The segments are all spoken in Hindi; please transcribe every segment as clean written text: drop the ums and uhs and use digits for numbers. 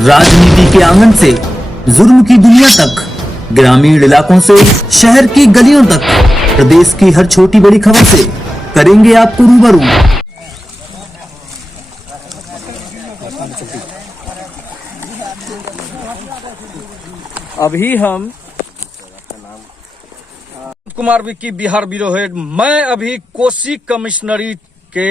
राजनीति के आंगन से जुर्म की दुनिया तक, ग्रामीण इलाकों से शहर की गलियों तक, प्रदेश की हर छोटी बड़ी खबर से करेंगे आपको रूबरू। अभी हम कुमार विक्की बिहार ब्यूरो हेड। मैं अभी कोसी कमिश्नरी के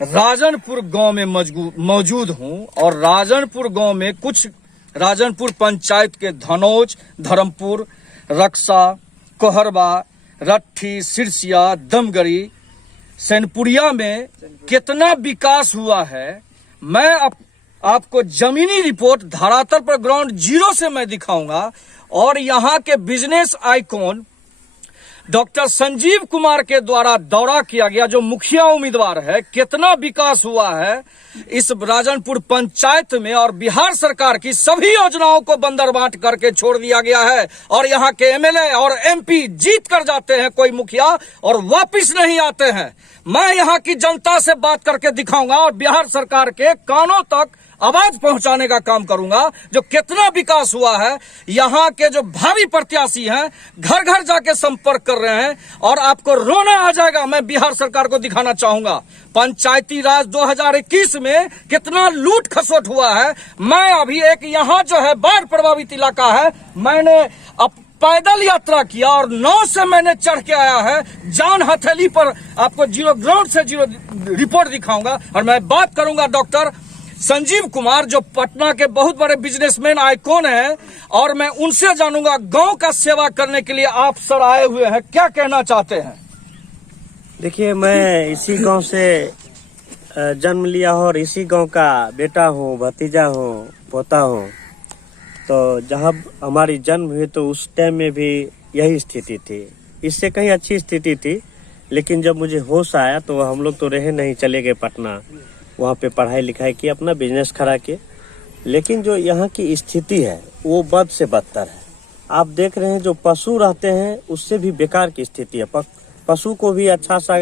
राजनपुर गांव में मौजूद हूं और राजनपुर गांव में कुछ राजनपुर पंचायत के धनौज, धर्मपुर, रक्सा, कोहरबा, रट्ठी, सिरसिया, दमगरी, सैनपुरिया में कितना विकास हुआ है मैं आपको जमीनी रिपोर्ट धरातल पर ग्राउंड जीरो से मैं दिखाऊंगा। और यहाँ के business icon doctor Sanjeev Kumar के द्वारा दौरा किया गया, जो मुखिया उम्मीदवार है, कितना विकास हुआ है इस राजनपुर पंचायत में। और बिहार सरकार की सभी योजनाओं को बंदर बांट करके छोड़ दिया गया है और यहाँ के एमएलए और एमपी जीत कर जाते हैं कोई मुखिया और वापिस नहीं आते हैं। मैं यहाँ की जनता से बात करके दिखाऊंगा और बिहार सरकार के कानों तक आवाज पहुंचाने का काम करूंगा जो कितना विकास हुआ है। यहाँ के जो भावी प्रत्याशी हैं घर घर जाके संपर्क कर रहे हैं और आपको रोना आ जाएगा। मैं बिहार सरकार को दिखाना चाहूंगा पंचायती राज 2021 में कितना लूट खसोट हुआ है। मैं अभी एक यहाँ जो है बाढ़ प्रभावित इलाका है, मैंने पैदल यात्रा किया और नाव से मैंने चढ़ के आया है जान हथेली पर। आपको जीरो ग्राउंड से जीरो रिपोर्ट दिखाऊंगा और मैं बात करूंगा डॉक्टर संजीव कुमार, जो पटना के बहुत बड़े बिजनेसमैन आइकॉन हैं, और मैं उनसे जानूंगा गांव का सेवा करने के लिए आप सर आए हुए हैं, क्या कहना चाहते हैं? देखिए, मैं इसी गांव से जन्म लिया हूं और इसी गांव का बेटा हूं, भतीजा हूं, पोता हूं। तो जब हमारी जन्म हुई तो उस टाइम में भी यही स्थिति थी, इससे कहीं अच्छी स्थिति थी। लेकिन जब मुझे होश आया तो हम लोग तो रहे नहीं, चले गए पटना, वहाँ पे पढ़ाई लिखाई की, अपना बिजनेस खड़ा किए। लेकिन जो यहाँ की स्थिति है वो बद से बदतर है। आप देख रहे हैं जो पशु रहते हैं उससे भी बेकार की स्थिति है। पशु को भी अच्छा सा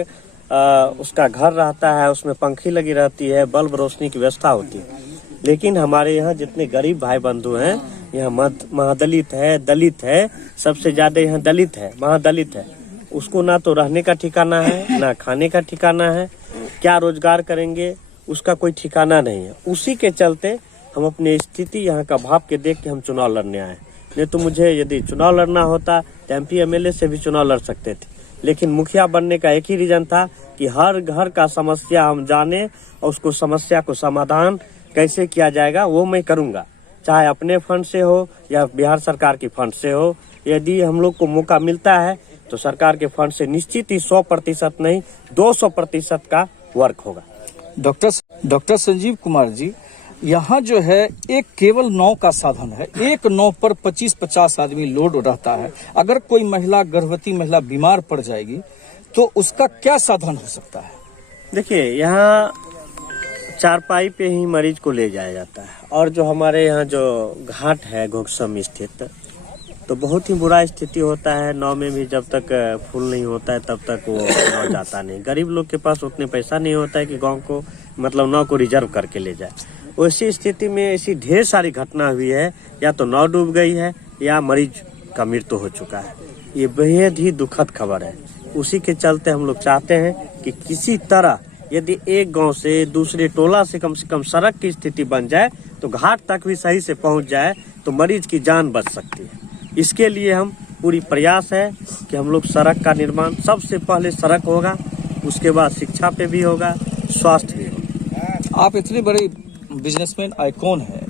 उसका घर रहता है, उसमें पंखी लगी रहती है, बल्ब रोशनी की व्यवस्था होती है। लेकिन हमारे यहाँ जितने गरीब भाई बंधु हैं, यहाँ महादलित है, दलित है, सबसे ज्यादा यहाँ दलित है, महादलित है। उसको ना तो रहने का ठिकाना है, ना खाने का ठिकाना है, क्या रोजगार करेंगे उसका कोई ठिकाना नहीं है। उसी के चलते हम अपनी स्थिति यहाँ का भाव के देख के हम चुनाव लड़ने आए। नहीं तो मुझे यदि चुनाव लड़ना होता तो एमपी एमएलए से भी चुनाव लड़ सकते थे। लेकिन मुखिया बनने का एक ही रीजन था कि हर घर का समस्या हम जाने और उसको समस्या को समाधान कैसे किया जाएगा वो मैं करूँगा, चाहे अपने फंड से हो या बिहार सरकार की फंड से हो। यदि हम लोग को मौका मिलता है तो सरकार के फंड से निश्चित ही 100% नहीं 200% का वर्क होगा। डॉक्टर संजीव कुमार जी, यहाँ जो है एक केवल नाव का साधन है, एक नाव पर 25-50 आदमी लोड रहता है। अगर कोई महिला, गर्भवती महिला बीमार पड़ जाएगी तो उसका क्या साधन हो सकता है? देखिए, यहाँ चारपाई पे ही मरीज को ले जाया जाता है। और जो हमारे यहाँ जो घाट है घोकसम स्थित, तो बहुत ही बुरा स्थिति होता है। नाव में भी जब तक फुल नहीं होता है तब तक वो नाव जाता नहीं। गरीब लोग के पास उतने पैसा नहीं होता है कि गांव को मतलब नाव को रिजर्व करके ले जाए। उसी स्थिति में ऐसी ढेर सारी घटना हुई है, या तो नाव डूब गई है या मरीज का मृत्यु हो चुका है। ये बेहद ही दुखद खबर है। उसी के चलते हम लोग चाहते हैं कि किसी तरह यदि एक गांव से दूसरे टोला से कम सड़क की स्थिति बन जाए तो घाट तक भी सही से पहुंच जाए तो मरीज की जान बच सकती है। इसके लिए हम पूरी प्रयास है कि हम लोग सड़क का निर्माण, सबसे पहले सड़क होगा, उसके बाद शिक्षा पे भी होगा, स्वास्थ्य भी होगा। आप इतने बड़े बिजनेसमैन आइकॉन है,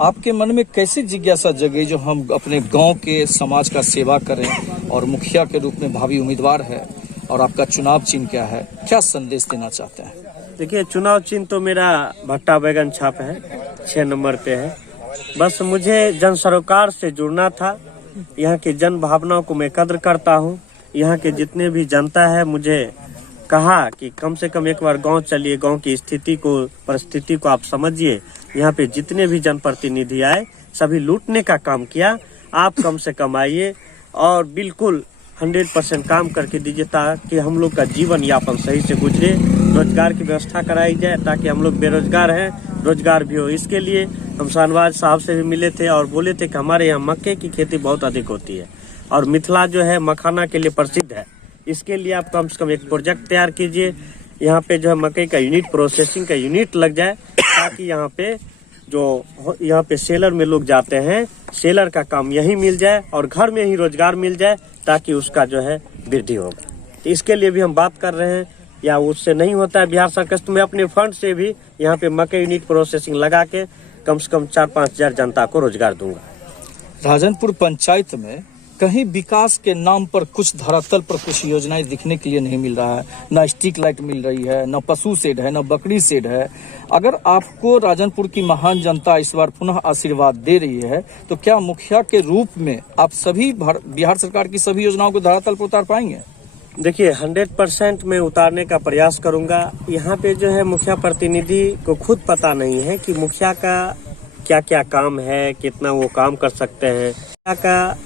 आपके मन में कैसे जिज्ञासा जगे जो हम अपने गांव के समाज का सेवा करें और मुखिया के रूप में भावी उम्मीदवार है और आपका चुनाव चिन्ह क्या है, क्या संदेश देना चाहते हैं? देखिए, चुनाव चिन्ह तो मेरा भट्टा बैगन छाप है, 6 नंबर पे है। बस मुझे जन सरोकार से जुड़ना था। यहाँ के जन भावनाओं को मैं कद्र करता हूँ। यहाँ के जितने भी जनता है मुझे कहा कि कम से कम एक बार गांव चलिए, गांव की स्थिति को, परिस्थिति को आप समझिए। यहाँ पे जितने भी जनप्रतिनिधि आए सभी लूटने का काम किया। आप कम से कम आइए और बिल्कुल 100% काम करके दीजिए ताकि हम लोग का जीवन यापन सही से गुजरे, रोजगार की व्यवस्था कराई जाए ताकि हम लोग बेरोजगार हैं रोजगार भी हो। इसके लिए हम शाहनवाज साहब से भी मिले थे और बोले थे कि हमारे यहाँ मक्के की खेती बहुत अधिक होती है और मिथिला जो है मखाना के लिए प्रसिद्ध है। इसके लिए आप कम से कम एक प्रोजेक्ट तैयार कीजिए, यहाँ पे जो है मकई का यूनिट, प्रोसेसिंग का यूनिट लग जाए, ताकि यहाँ पे सेलर में लोग जाते हैं, सेलर का काम यही मिल जाए और घर में ही रोजगार मिल जाए, ताकि उसका जो है वृद्धि होगा। तो इसके लिए भी हम बात कर रहे हैं, या उससे नहीं होता है बिहार सरकार, तो मैं अपने फंड से भी यहाँ पे मकई यूनिट प्रोसेसिंग लगा के कम से कम 4-5 हजार जनता को रोजगार दूंगा। राजनपुर पंचायत में कहीं विकास के नाम पर कुछ धरातल पर कुछ योजनाएं दिखने के लिए नहीं मिल रहा है। न स्ट्रीट लाइट मिल रही है, न पशु शेड है, न बकरी शेड है। अगर आपको राजनपुर की महान जनता इस बार पुनः आशीर्वाद दे रही है, तो क्या मुखिया के रूप में आप सभी बिहार सरकार की सभी योजनाओं को धरातल पर उतार पाएंगे? देखिए 100% मैं उतारने का प्रयास करूंगा। यहाँ पे जो है मुखिया प्रतिनिधि को खुद पता नहीं है कि मुखिया का क्या क्या काम है, कितना वो काम कर सकते हैं, मुखिया का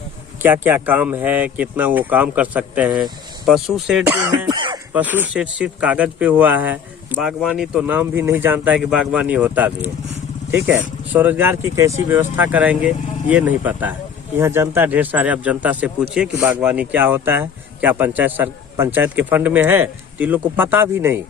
क्या क्या काम है, कितना वो काम कर सकते हैं। पशु शेड जो है, पशु शेड सिर्फ कागज पे हुआ है, बागवानी तो नाम भी नहीं जानता है कि बागवानी होता भी है। ठीक है, स्वरोजगार की कैसी व्यवस्था कराएंगे ये नहीं पता है। यहाँ जनता ढेर सारे, आप जनता से पूछिए कि बागवानी क्या होता है, क्या पंचायत के फंड में है, तो इन लोग को पता भी नहीं।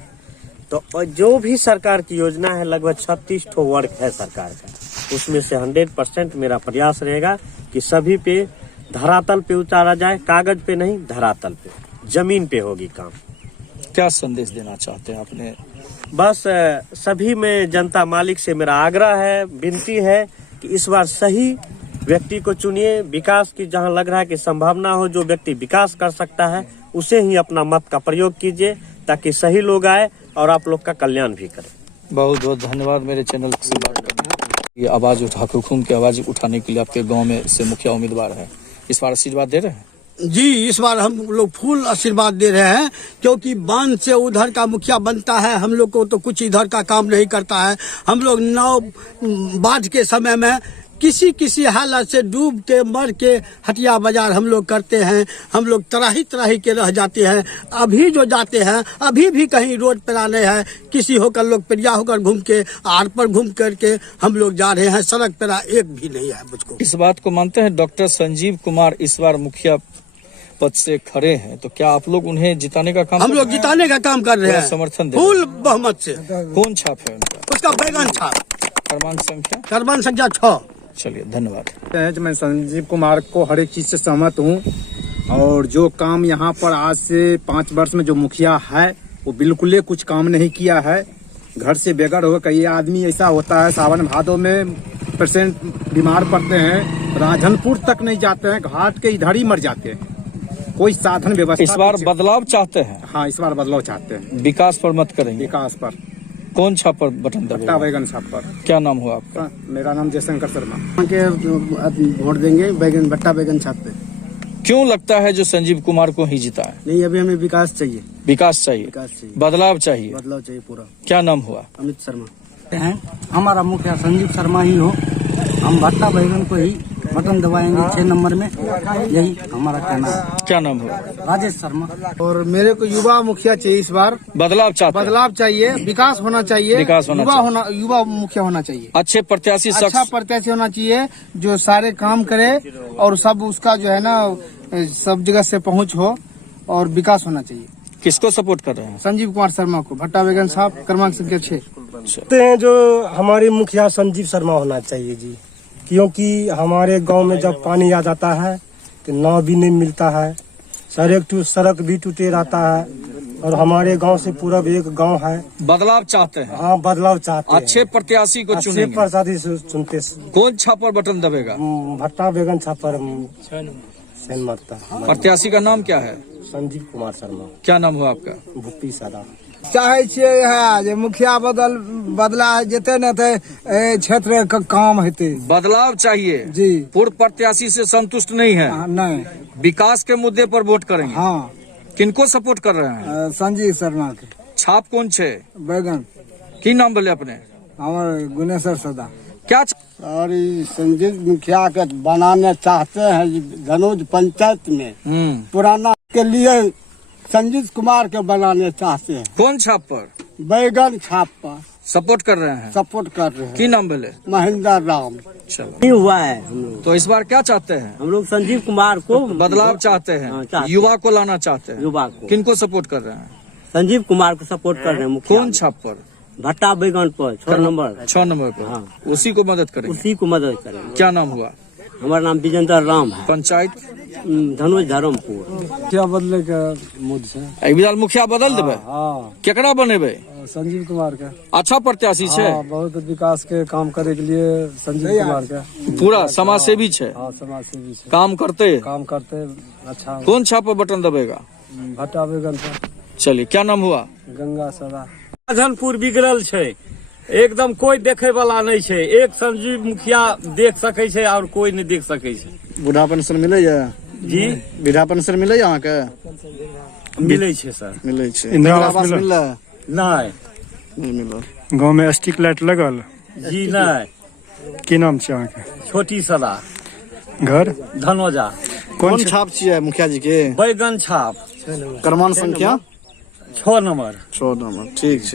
तो और जो भी सरकार की योजना है, लगभग 36 ठो वर्ग है सरकार का, उसमें से 100% मेरा प्रयास रहेगा कि सभी पे धरातल पे उतारा जाए, कागज पे नहीं, धरातल पे, जमीन पे होगी काम। क्या संदेश देना चाहते हैं आपने? बस सभी में जनता मालिक से मेरा आग्रह है, विनती है कि इस बार सही व्यक्ति को चुनिए। विकास की जहां लग रहा है कि संभावना हो, जो व्यक्ति विकास कर सकता है उसे ही अपना मत का प्रयोग कीजिए, ताकि सही लोग आए और आप लोग का कल्याण भी करें। बहुत बहुत धन्यवाद मेरे चैनल से बात करने। ये आवाज हुकुम की आवाज उठाने के लिए आपके गांव में से मुखिया उम्मीदवार है, इस बार आशीर्वाद दे रहे हैं? जी, इस बार हम लोग फुल आशीर्वाद दे रहे हैं, क्योंकि बांध से उधर का मुखिया बनता है, हम लोग को तो कुछ इधर का काम नहीं करता है। हम लोग बाढ़ के समय में किसी हालत से डूब के मर के हटिया बाजार हम लोग करते हैं। हम लोग तराही के रह जाते हैं। अभी जो जाते हैं, अभी भी कहीं रोड पर आने हैं, किसी होकर लोग पेरिया होकर घूम के आर पर घूम करके हम लोग जा रहे हैं। सड़क पर एक भी नहीं है मुझको। इस बात को मानते हैं डॉक्टर संजीव कुमार इस बार मुखिया पद से खड़े हैं, तो क्या आप लोग उन्हें जिताने का काम हम लोग जिताने का काम कर रहे हैं, समर्थन फुल बहुमत से। कौन छाप है उनका? उसका बैगन छाप। क्रमांक संख्या 6। चलिए, धन्यवाद। मैं संजीव कुमार को हर एक चीज से सहमत हूँ, और जो काम यहाँ पर आज से 5 वर्ष में जो मुखिया है वो बिल्कुल ही कुछ काम नहीं किया है। घर से बेघर हो, कई आदमी ऐसा होता है सावन भादों में पेशेंट बीमार पड़ते हैं, राजनपुर तक नहीं जाते हैं, घाट के इधर ही मर जाते हैं। कोई साधन व्यवस्था। इस बार बदलाव चाहते हैं? हाँ, इस बार बदलाव चाहते हैं। विकास पर मत करेंगे? विकास पर। कौन छाप पर बटन दबाएगा? बैगन छाप पर। क्या नाम हुआ आपका? मेरा नाम जयशंकर शर्मा। वोट देंगे भट्टा बैगन छाप पे। क्यों लगता है जो संजीव कुमार को ही जिता है? नहीं, अभी हमें विकास चाहिए। विकास चाहिए, बदलाव चाहिए। बदलाव चाहिए पूरा। क्या नाम हुआ? अमित शर्मा। हमारा मुखिया संजीव शर्मा ही हो, हम भट्टा बैगन को ही बटन दबाएंगे 6 नंबर में, यही हमारा कहना है। क्या नाम हुआ? राजेश शर्मा। और मेरे को युवा मुखिया चाहिए इस बार। बदलाव चाहते? बदलाव चाहिए, विकास होना चाहिए, विकास होना चाहिए। युवा मुखिया होना चाहिए। अच्छे प्रत्याशी, अच्छा प्रत्याशी होना चाहिए जो सारे काम करे और सब उसका जो है ना सब जगह से पहुंच हो, और विकास होना चाहिए। किसको सपोर्ट कर रहे हैं? संजीव कुमार शर्मा को, भट्टा बैगन साहब, क्रमांक संख्या 6। कहते हैं जो हमारे मुखिया संजीव शर्मा होना चाहिए जी, क्योंकि हमारे गांव में जब पानी आ जाता है तो नाव भी नहीं मिलता है, सड़क भी टूटे रहता है, और हमारे गांव से पूरब एक गांव है। बदलाव चाहते हैं? हाँ, बदलाव चाहते हैं। अच्छे प्रत्याशी को चुनेंगे। अच्छे प्रत्याशी चुनते। कौन छाप पर बटन दबेगा? भट्टा बैगन छाप पर मरता। प्रत्याशी का नाम क्या है? संजीव कुमार शर्मा। क्या नाम हुआ आपका? भूपी सादा। चाहे छे मुखिया बदला जेते न थे क्षेत्र का काम हेते। बदलाव चाहिए जी। पूर्व प्रत्याशी से संतुष्ट नहीं है? नहीं। विकास के मुद्दे पर वोट करेंगे? हाँ। किनको सपोर्ट कर रहे हैं? संजीव शर्मा के। छाप कौन छे? बैगन। की नाम बोले अपने? हमारे गुनेश्वर सदा। क्या और संजीव मुखिया के बनाने चाहते हैं धनोज पंचायत में, पुराना के लिए संजीव कुमार के बनाने चाहते हैं। कौन छाप पर? बैगन छाप पर। सपोर्ट कर रहे हैं। सपोर्ट कर रहे हैं। की नाम बोले? महेंद्र राम। चलो, नहीं हुआ है हम लोग। तो इस बार क्या चाहते हैं? हम लोग संजीव कुमार को बदलाव चाहते हाँ, हैं, चाहते युवा को लाना चाहते हैं। युवा को किनको सपोर्ट कर रहे हैं? संजीव कुमार को सपोर्ट कर रहे हैं। मुखिया कौन छाप पर? भट्टा बैगन पर 6 नंबर 6 नंबर पर। हाँ। उसी को मदद करेंगे। उसी को मदद करेंगे। क्या नाम हुआ? हमारा नाम विजेंद्र राम है। पंचायत धनुष धर्मपुर। क्या बदले के मूड से? अभिलाल मुखिया बदल देवे? हाँ, केकरा बनेबे? संजीव कुमार के। अच्छा प्रत्याशी छे। हाँ, बहुत विकास के काम करे के लिए संजीव कुमार के। पूरा समाज सेवी छे। हाँ, समाज सेवी से काम करते। अच्छा। कौन छाप पर बटन दबेगा? भट्टा बैगन पर। चलिए, क्या नाम हुआ? गंगा सदा। राजनपुर बिगड़ल छै, एकदम कोई देखे वाला नहीं छै। एक संजीव मुखिया देख सकै छै और कोई नहीं देख सकै छै। बूढ़ा पेंशन मिले जी वृद्धा पेंशन मिले यहाँ के? मिलै छै सर। मिले छे। इंदिरा इंदिरा आवास आवास मिले? मिले? नहीं नहीं मिले। गाँव में स्ट्रीट लाइट लगल? जी नहीं। की नाम छै अहाँ के? छोटी सदा घर धनोजा। कौन छाप छियै मुखिया जी के? बैगन छाप क्रमांक संख्या 6 नंबर। 6 नंबर। ठीक छै।